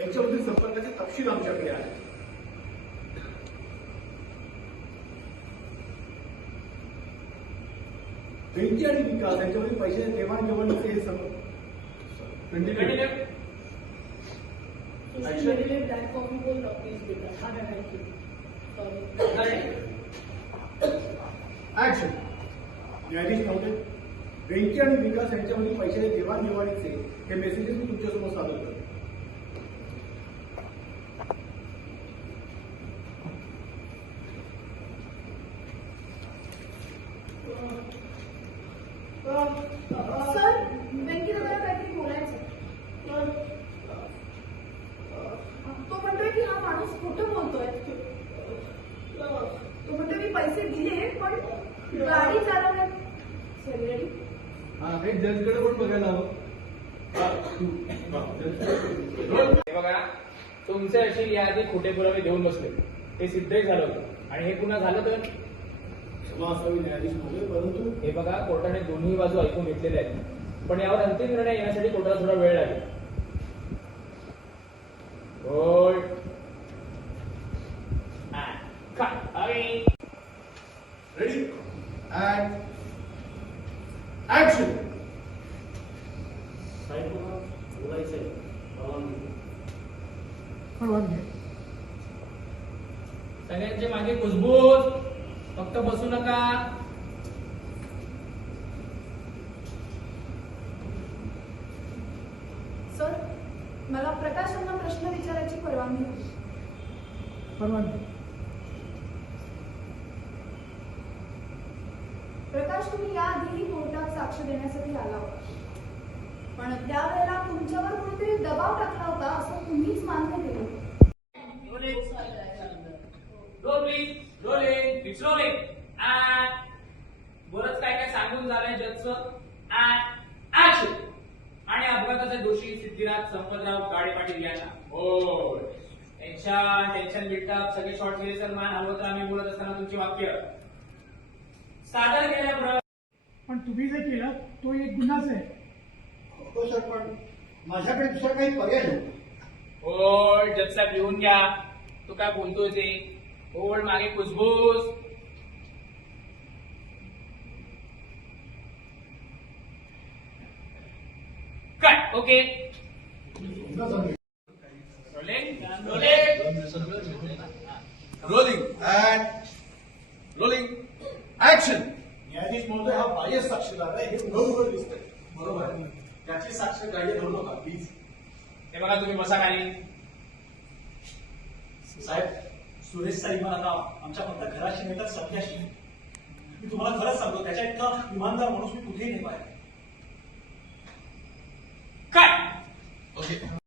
यांच्यामधील संपर्काचे तपशील आमच्याकडे आहे. वेंकी आणि विकास यांच्यामध्ये पैशाच्या देवाणघेवाणीचे हे सर्व ऍक्शन. न्यायाधीश महोदय, वेंकी आणि विकास यांच्यामध्ये पैशाच्या देवाणघेवाणीचे हे मेसेजेस मी तुमच्यासमोर सादर करतो. सर, वेंकी दादाला काहीतरी बोलायचं. तो म्हणतोय की हा माणूस खोटं बोलतोय. तो म्हणतोय मी पैसे दिले पण गाडी चालवण्यात. सर, हा, हे जजकडे पण बघायला हवं. हे बघा, तुमचे अशी यादी खोटे पुरावे देऊन बसले, ते सिद्धही झालं होतं आणि हे पुन्हा झालं तर क्षमा असावी न्यायाधीश महोदय, परंतु हे बघा, कोर्टाने दोन्ही बाजू ऐकून घेतलेल्या आहेत, पण यावर अंतिम निर्णय येण्यासाठी कोर्टाला थोडा वेळ लागेल. Ready and action. सगळ्यांचे मागे कुजबूज, फक्त बसू नका. सर, मला प्रकाशांना प्रश्न विचारायची परवानगी हवी. प्रकाश, तुम्ही याआधीही कोर्टात साक्ष देण्यासाठी आला होता, पण त्यावेळेला तुमच्यावर कोणीतरी दबाव टाकला होता असं तुम्हीच मान्य केलं. बरंच काय काय सांगून झालंय जजचं. ऍक्शन. आणि अपघाताचे दोषी सिद्धिराज संपतराव गाडे पाटील यांना टेन्शन बिल्टअप, सगळे शॉर्ट गेले सर. मान हलवत आम्ही बोलत असताना तुमची वाक्य सादर केल्याप्रमाणे. पण तुम्ही जे केलं तो एक गुन्हाच आहे. हो सर, पण माझ्याकडे दुसरा काही पर्याय नाही. होल्ड. जज साहेब लिहून घ्या. तू काय बोलतोय ते. होल्ड. मागे कुसबूस. Cut. Okay. Rolling and rolling action. न्यायाधीश महोदय, हा बाह्य साक्षीदार आहे, हे उघड दिसतंय. बरोबर आहे, त्याची साक्ष ग्राह्य धरू नका प्लीज. हे बघा, तुम्ही बसा खाली. साहेब, सुरेश साईमान आता आमच्या फक्त घराशी नाही तर सध्याशी. मी तुम्हाला खरंच सांगतो, त्याच्या इतका इमानदार माणूस मी कुठेही नाही पाहिजे. कट. ओके.